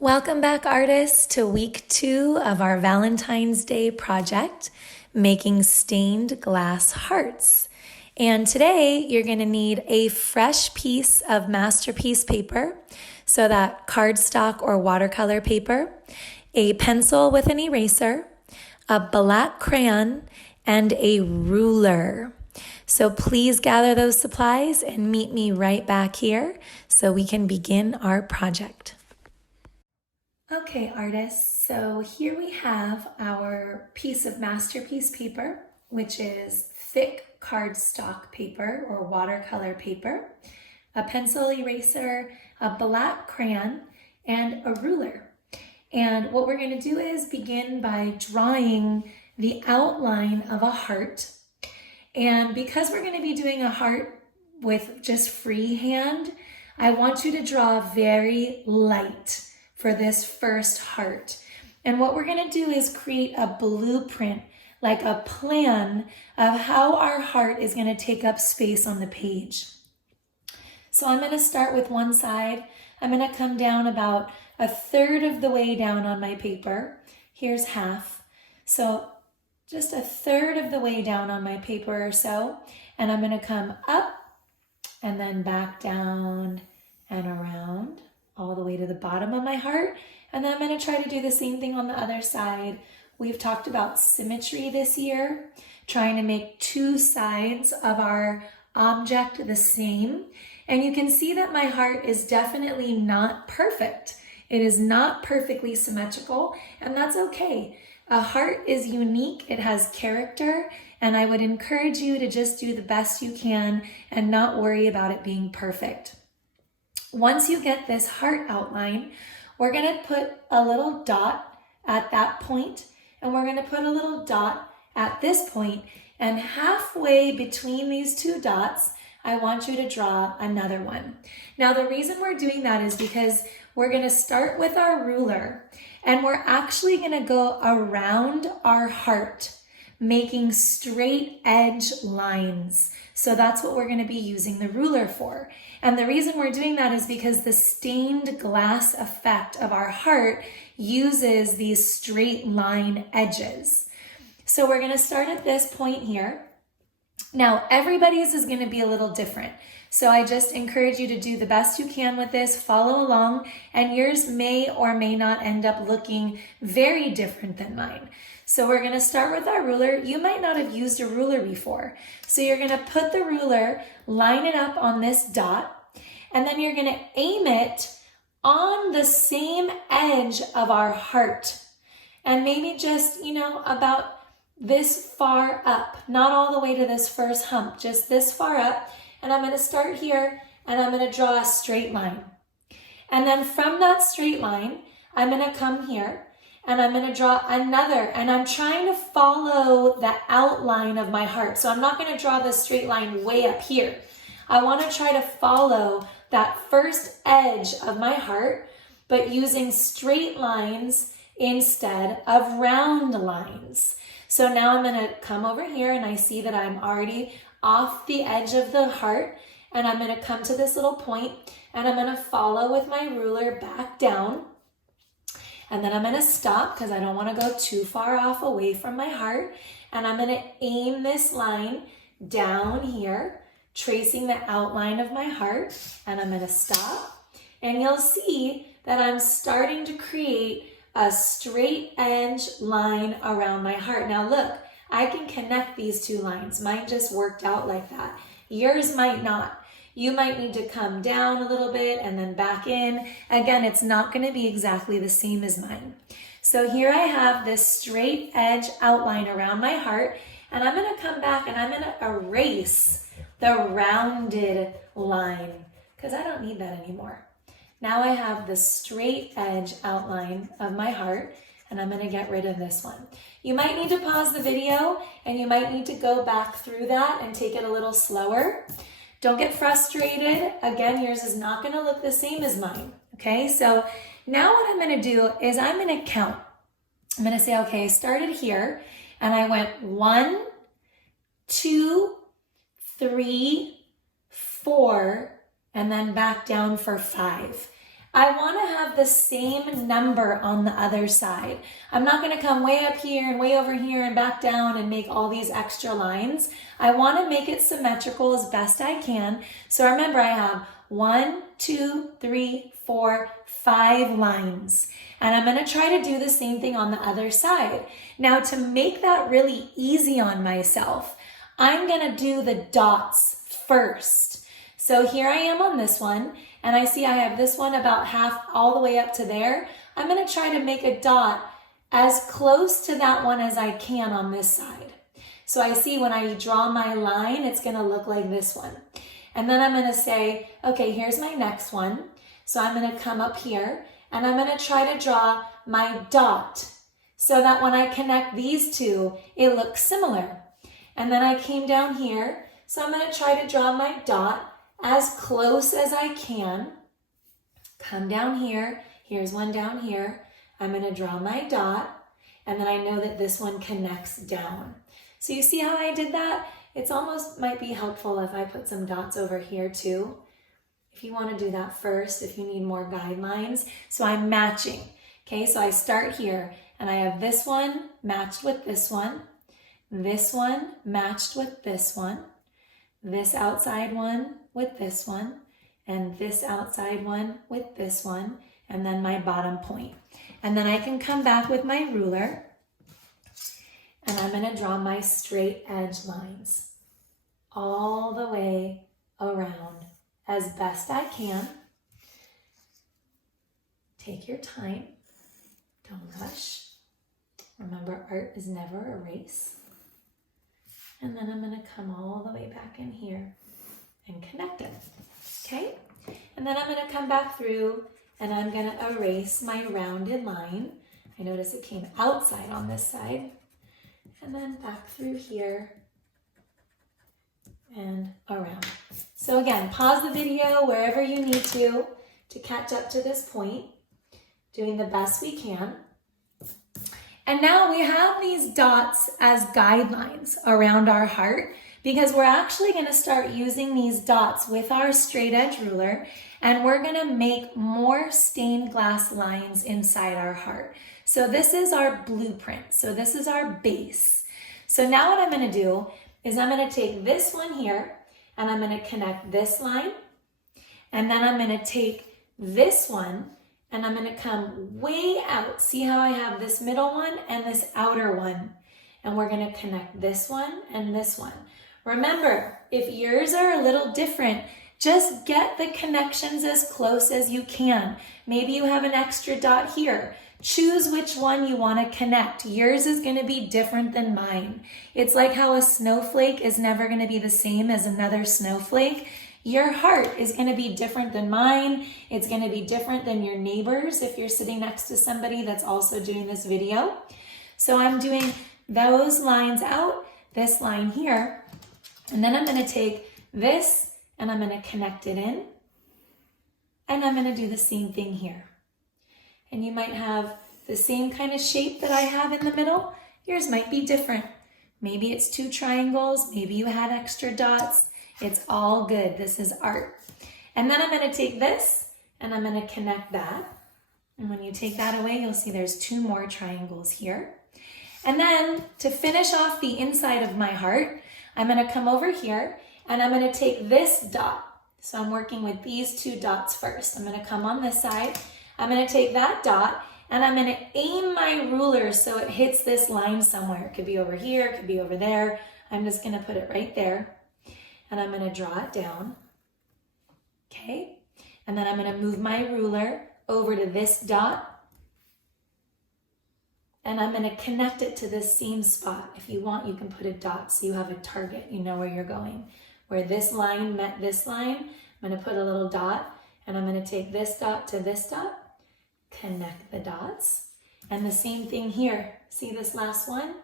Welcome back, artists, to week 2 of our Valentine's Day project, making stained glass hearts. And today you're going to need a fresh piece of masterpiece paper, so that cardstock or watercolor paper, a pencil with an eraser, a black crayon, and a ruler. So please gather those supplies and meet me right back here so we can begin our project. Okay, artists, so here we have our piece of masterpiece paper, which is thick cardstock paper or watercolor paper, a pencil eraser, a black crayon, and a ruler. And what we're going to do is begin by drawing the outline of a heart. And because we're going to be doing a heart with just freehand, I want you to draw very light for this first heart. And what we're going to do is create a blueprint, like a plan of how our heart is going to take up space on the page. So I'm going to start with one side. I'm going to come down about a third of the way down on my paper. Here's half. So just a third of the way down on my paper or so. And I'm going to come up and then back down and around all the way to the bottom of my heart. And then I'm going to try to do the same thing on the other side. We've talked about symmetry this year, trying to make two sides of our object the same. And you can see that my heart is definitely not perfect. It is not perfectly symmetrical, and that's okay. A heart is unique, it has character, and I would encourage you to just do the best you can and not worry about it being perfect. Once you get this heart outline, we're going to put a little dot at that point, and we're going to put a little dot at this point, and halfway between these two dots, I want you to draw another one. Now, the reason we're doing that is because we're going to start with our ruler, and we're actually going to go around our heart, making straight edge lines. So that's what we're going to be using the ruler for. And the reason we're doing that is because the stained glass effect of our heart uses these straight line edges. So we're going to start at this point here. Now, everybody's is going to be a little different. So I just encourage you to do the best you can with this, follow along, and yours may or may not end up looking very different than mine. So we're going to start with our ruler. You might not have used a ruler before. So you're going to put the ruler, line it up on this dot, and then you're going to aim it on the same edge of our heart. And maybe just, about this far up, not all the way to this first hump, just this far up. And I'm going to start here and I'm going to draw a straight line. And then from that straight line, I'm going to come here and I'm going to draw another, and I'm trying to follow the outline of my heart. So I'm not going to draw this straight line way up here. I want to try to follow that first edge of my heart, but using straight lines instead of round lines. So now I'm going to come over here and I see that I'm already off the edge of the heart, and I'm going to come to this little point and I'm going to follow with my ruler back down. And then I'm going to stop because I don't want to go too far off away from my heart. And I'm going to aim this line down here, tracing the outline of my heart. And I'm going to stop. And you'll see that I'm starting to create a straight edge line around my heart. Now look, I can connect these two lines. Mine just worked out like that. Yours might not. You might need to come down a little bit and then back in. Again, it's not going to be exactly the same as mine. So here I have this straight edge outline around my heart, and I'm going to come back and I'm going to erase the rounded line because I don't need that anymore. Now I have the straight edge outline of my heart, and I'm going to get rid of this one. You might need to pause the video and you might need to go back through that and take it a little slower. Don't get frustrated. Again, yours is not going to look the same as mine. Okay, so now what I'm going to do is I'm going to count. I'm going to say, okay, I started here and I went 1, 2, 3, 4, and then back down for 5. I want to have the same number on the other side. I'm not going to come way up here and way over here and back down and make all these extra lines. I want to make it symmetrical as best I can. So remember, I have 1, 2, 3, 4, 5 lines. And I'm going to try to do the same thing on the other side. Now, to make that really easy on myself, I'm going to do the dots first. So here I am on this one, and I see I have this one about half all the way up to there. I'm going to try to make a dot as close to that one as I can on this side. So I see when I draw my line, it's going to look like this one. And then I'm going to say, okay, here's my next one. So I'm going to come up here, and I'm going to try to draw my dot so that when I connect these two, it looks similar. And then I came down here, so I'm going to try to draw my dot as close as I can. Come down here, here's one down here. I'm going to draw my dot, and then I know that this one connects down. So you see how I did that? It's almost might be helpful if I put some dots over here too. If you want to do that first, if you need more guidelines. So I'm matching. Okay, so I start here, and I have this one matched with this one matched with this one, this outside one with this one, and this outside one with this one, and then my bottom point. And then I can come back with my ruler, and I'm going to draw my straight edge lines all the way around as best I can. Take your time. Don't rush. Remember, art is never a race. And then I'm going to come all the way back in here and connect it. Okay? And then I'm going to come back through, and I'm going to erase my rounded line. I notice it came outside on this side. And then back through here and around. So again, pause the video wherever you need to catch up to this point, doing the best we can. And now we have these dots as guidelines around our heart, because we're actually going to start using these dots with our straight edge ruler, and we're going to make more stained glass lines inside our heart. So this is our blueprint. So this is our base. So now what I'm going to do is I'm going to take this one here, and I'm going to connect this line, and then I'm going to take this one, and I'm going to come way out. See how I have this middle one and this outer one, and we're going to connect this one and this one. Remember, if yours are a little different, just get the connections as close as you can. Maybe you have an extra dot here. Choose which one you want to connect. Yours is going to be different than mine. It's like how a snowflake is never going to be the same as another snowflake. Your heart is going to be different than mine. It's going to be different than your neighbors if you're sitting next to somebody that's also doing this video. So I'm doing those lines out, this line here, and then I'm going to take this and I'm going to connect it in, and I'm going to do the same thing here. And you might have the same kind of shape that I have in the middle. Yours might be different. Maybe it's 2 triangles. Maybe you had extra dots. It's all good. This is art. And then I'm going to take this and I'm going to connect that. And when you take that away, you'll see there's 2 more triangles here. And then to finish off the inside of my heart, I'm going to come over here and I'm going to take this dot. So I'm working with these 2 dots first. I'm going to come on this side. I'm going to take that dot and I'm going to aim my ruler so it hits this line somewhere. It could be over here, it could be over there. I'm just going to put it right there. And I'm going to draw it down, okay? And then I'm going to move my ruler over to this dot, and I'm going to connect it to this same spot. If you want, you can put a dot so you have a target, you know where you're going. Where this line met this line, I'm going to put a little dot, and I'm going to take this dot to this dot, connect the dots, and the same thing here. See this last one?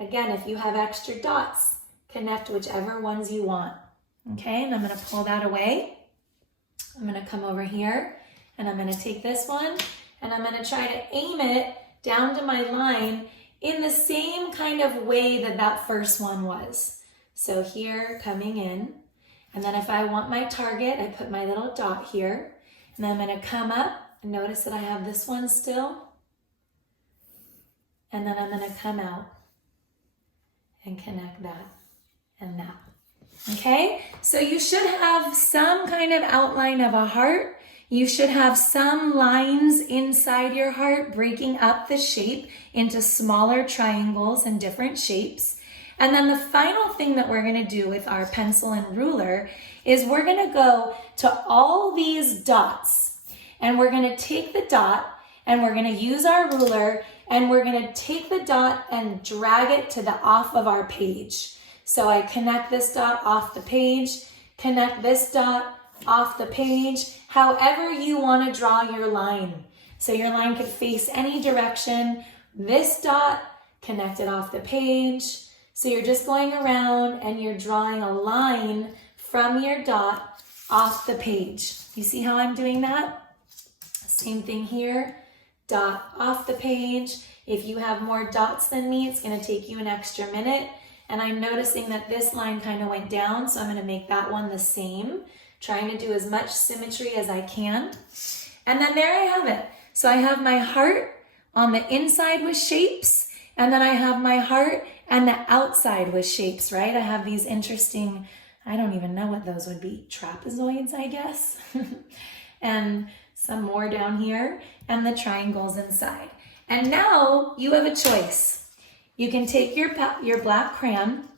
Again, if you have extra dots, connect whichever ones you want. Okay, and I'm going to pull that away. I'm going to come over here and I'm going to take this one and I'm going to try to aim it down to my line in the same kind of way that that first one was. So here, coming in, and then if I want my target, I put my little dot here, And then I'm going to come up and notice that I have this one still. And then I'm going to come out and connect that and that. Okay, so you should have some kind of outline of a heart. You should have some lines inside your heart breaking up the shape into smaller triangles and different shapes. And then the final thing that we're going to do with our pencil and ruler is we're going to go to all these dots, and we're going to take the dot and we're going to use our ruler, and we're going to take the dot and drag it to the off of our page. So I connect this dot off the page, connect this dot off the page, however you want to draw your line. So your line could face any direction. This dot, connect it off the page. So you're just going around and you're drawing a line from your dot off the page. You see how I'm doing that? Same thing here, dot off the page. If you have more dots than me, it's going to take you an extra minute. And I'm noticing that this line kind of went down, so I'm going to make that one the same, trying to do as much symmetry as I can. And then there I have it. So I have my heart on the inside with shapes, and then I have my heart and the outside with shapes, right? I have these interesting, I don't even know what those would be, trapezoids, I guess. And some more down here, and the triangles inside. And now you have a choice. You can take your black crayon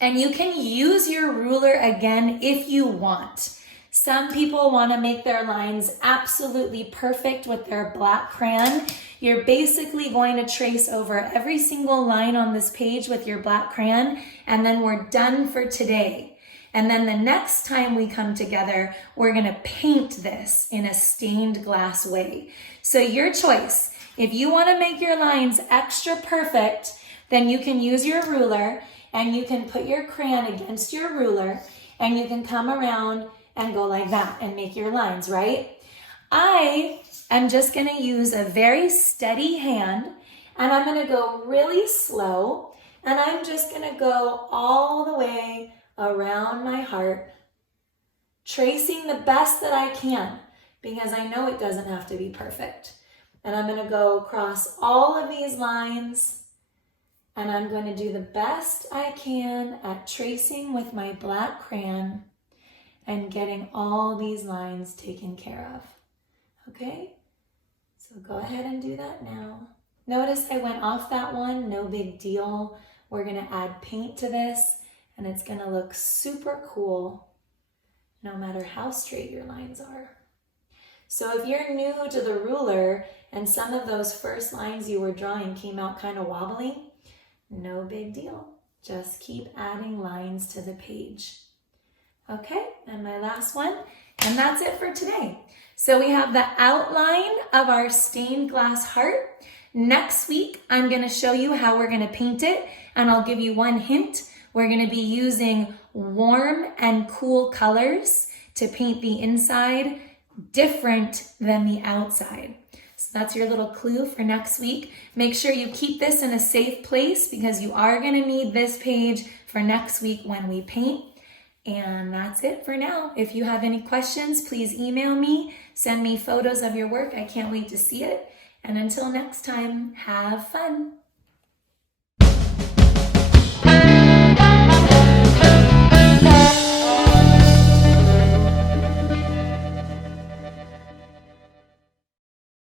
and you can use your ruler again if you want. Some people want to make their lines absolutely perfect with their black crayon. You're basically going to trace over every single line on this page with your black crayon, and then we're done for today. And then the next time we come together, we're going to paint this in a stained glass way. So your choice. If you want to make your lines extra perfect, then you can use your ruler and you can put your crayon against your ruler and you can come around and go like that and make your lines, right? I am just going to use a very steady hand, and I'm going to go really slow, and I'm just going to go all the way around my heart, tracing the best that I can, because I know it doesn't have to be perfect. And I'm going to go across all of these lines, and I'm going to do the best I can at tracing with my black crayon and getting all these lines taken care of. Okay? So go ahead and do that now. Notice I went off that one, no big deal. We're going to add paint to this, and it's going to look super cool no matter how straight your lines are. So if you're new to the ruler and some of those first lines you were drawing came out kind of wobbly, no big deal. Just keep adding lines to the page. Okay, and my last one, and that's it for today. So we have the outline of our stained glass heart. Next week, I'm going to show you how we're going to paint it, and I'll give you one hint. We're going to be using warm and cool colors to paint the inside different than the outside. So that's your little clue for next week. Make sure you keep this in a safe place because you are going to need this page for next week when we paint. And that's it for now. If you have any questions, please email me. Send me photos of your work. I can't wait to see it. And until next time, have fun.